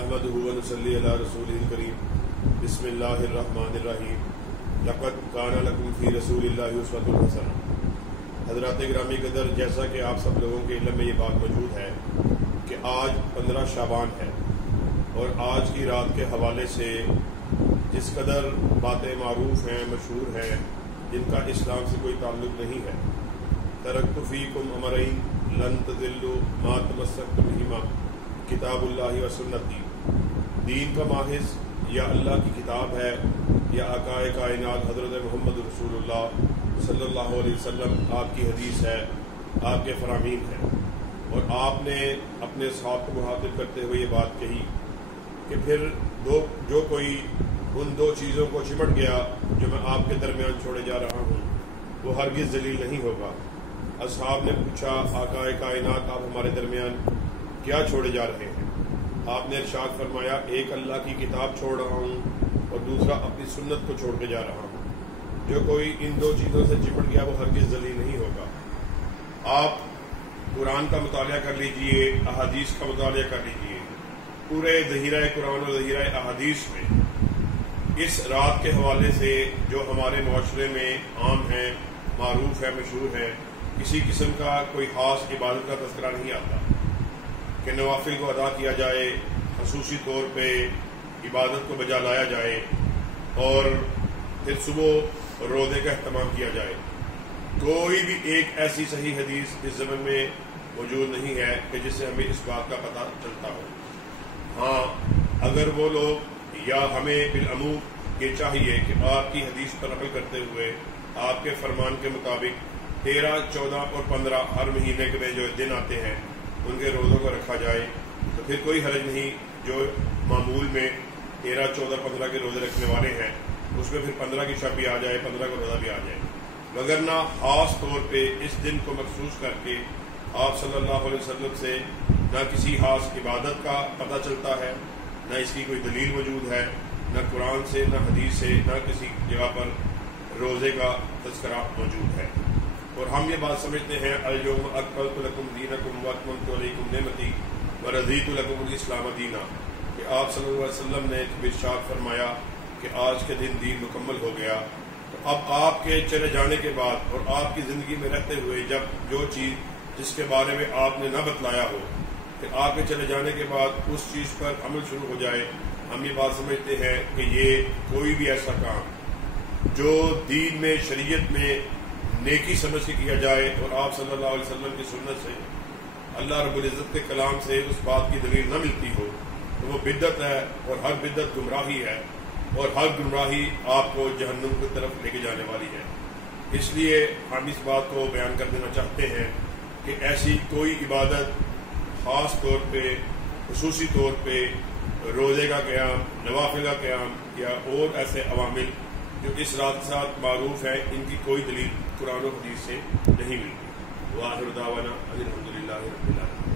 नहमदुहु व नुसल्ली अला रसूलिल करीम बिस्मिल्लाहिर रहमानिर रहीम लक़द काना लकुम फ़ी रसूलिल्लाहि उस्वतुन हसनह। हज़रात गिरामी कदर, जैसा कि आप सब लोगों के इल्म में ये बात मौजूद है कि आज 15 शाबान है और आज की रात के हवाले से जिस कदर बातें मारूफ हैं, मशहूर हैं, जिनका इस्लाम से कोई ताल्लुक़ नहीं है। तरक्तु फ़ीकुम अमरैन लन तज़िल्लु मा तमस्सक्तुम बिहिमा किताबुल्लाहि व सुन्नती। दीन का माहिज़ या अल्लाह की किताब है या आकाए कायनात हज़रत मोहम्मद रसूलुल्लाह सल्लल्लाहु अलैहि वसल्लम आपकी हदीस है, आपके फरामीन है। और आपने अपने साहब को मुखातिब करते हुए ये बात कही कि फिर जो कोई उन दो चीज़ों को चिमट गया जो मैं आपके दरमियान छोड़े जा रहा हूँ, वो हरगिज़ जलील नहीं होगा। असहाब ने पूछा, आकाए कायनात, आप हमारे दरमियान क्या छोड़े जा रहे हैं? आपने इरशाद फरमाया, एक अल्लाह की किताब छोड़ रहा हूँ और दूसरा अपनी सुन्नत को छोड़ के जा रहा हूँ। जो कोई इन दो चीज़ों से चिपट गया वो हरगिज़ जलील नहीं होगा। आप कुरान का मुतालिया कर लीजिए, अहादीस का मुतालिया कर लीजिए। पूरे ज़हीरा कुरान और ज़हीरा अहादीस में इस रात के हवाले से जो हमारे माशरे में आम है, मारूफ है, मशहूर है, किसी किस्म का कोई खास इबादत का तज़किरा नहीं आता कि नवाफिल को अदा किया जाए, खसूसी तौर पे इबादत को बजा लाया जाए और फिर सुबह रोज़े का अहतमाम किया जाए। कोई भी एक ऐसी सही हदीस इस ज़माने में मौजूद नहीं है कि जिससे हमें इस बात का पता चलता हो। हाँ, अगर वो लोग या हमें बिलअमू ये चाहिए कि आपकी हदीस पर अमल करते हुए आपके फरमान के मुताबिक 13, 14 और 15 हर महीने के में जो दिन आते हैं उनके रोज़ों को रखा जाए, तो फिर कोई हर्ज नहीं। जो मामूल में 13, 14, 15 के रोज़े रखने वाले हैं उसमें फिर 15 की शब भी आ जाए, 15 का रोज़ा भी आ जाए। मगर ना ख़ास तौर पे इस दिन को मखसूस करके आप सल्लल्लाहु अलैहि वसल्लम से ना किसी खास इबादत का पता चलता है, ना इसकी कोई दलील मौजूद है, ना कुरान से, ना हदीस से, ना किसी जगह पर रोज़े का तज़किरा मौजूद है। और हम ये बात समझते हैं, अल-यौम अकमलतु लकुम दीनकुम व अतममतु अलैकुम निअमती व रज़ीतु लकुमुल इस्लाम दीना, कि आप सल्लल्लाहु अलैहि वसल्लम ने इरशाद फरमाया कि आज के दिन दीन मुकम्मल हो गया। तो अब आपके चले जाने के बाद और आपकी ज़िंदगी में रहते हुए जब जो चीज़ जिसके बारे में आपने न बतलाया हो, फिर आपके चले जाने के बाद उस चीज़ पर अमल शुरू हो जाए, हम ये बात समझते हैं कि ये कोई भी ऐसा काम जो दीन में, शरीयत में नेकी समझ के किया जाए और आप सल्लल्लाहु अलैहि वसल्लम की सुन्नत से, अल्लाह रब्बुल इज़्ज़त के कलाम से उस बात की दलील न मिलती हो, तो वो बिद्दत है और हर बिद्दत गुमराही है और हर गुमराही आपको जहन्नुम की तरफ लेके जाने वाली है। इसलिए हम इस बात को बयान कर देना चाहते हैं कि ऐसी कोई इबादत ख़ास तौर पे, खुसूसी तौर पे रोज़े का क़याम, नवाफिल का क़याम या और ऐसे अवामिल जो इस रात के साथ मारूफ है, इनकी कोई दलील कुरान और हदीस से नहीं मिलती। वाहिर दावाना अनिल हम्दुलिल्लाहि रब्बिल आलमीन।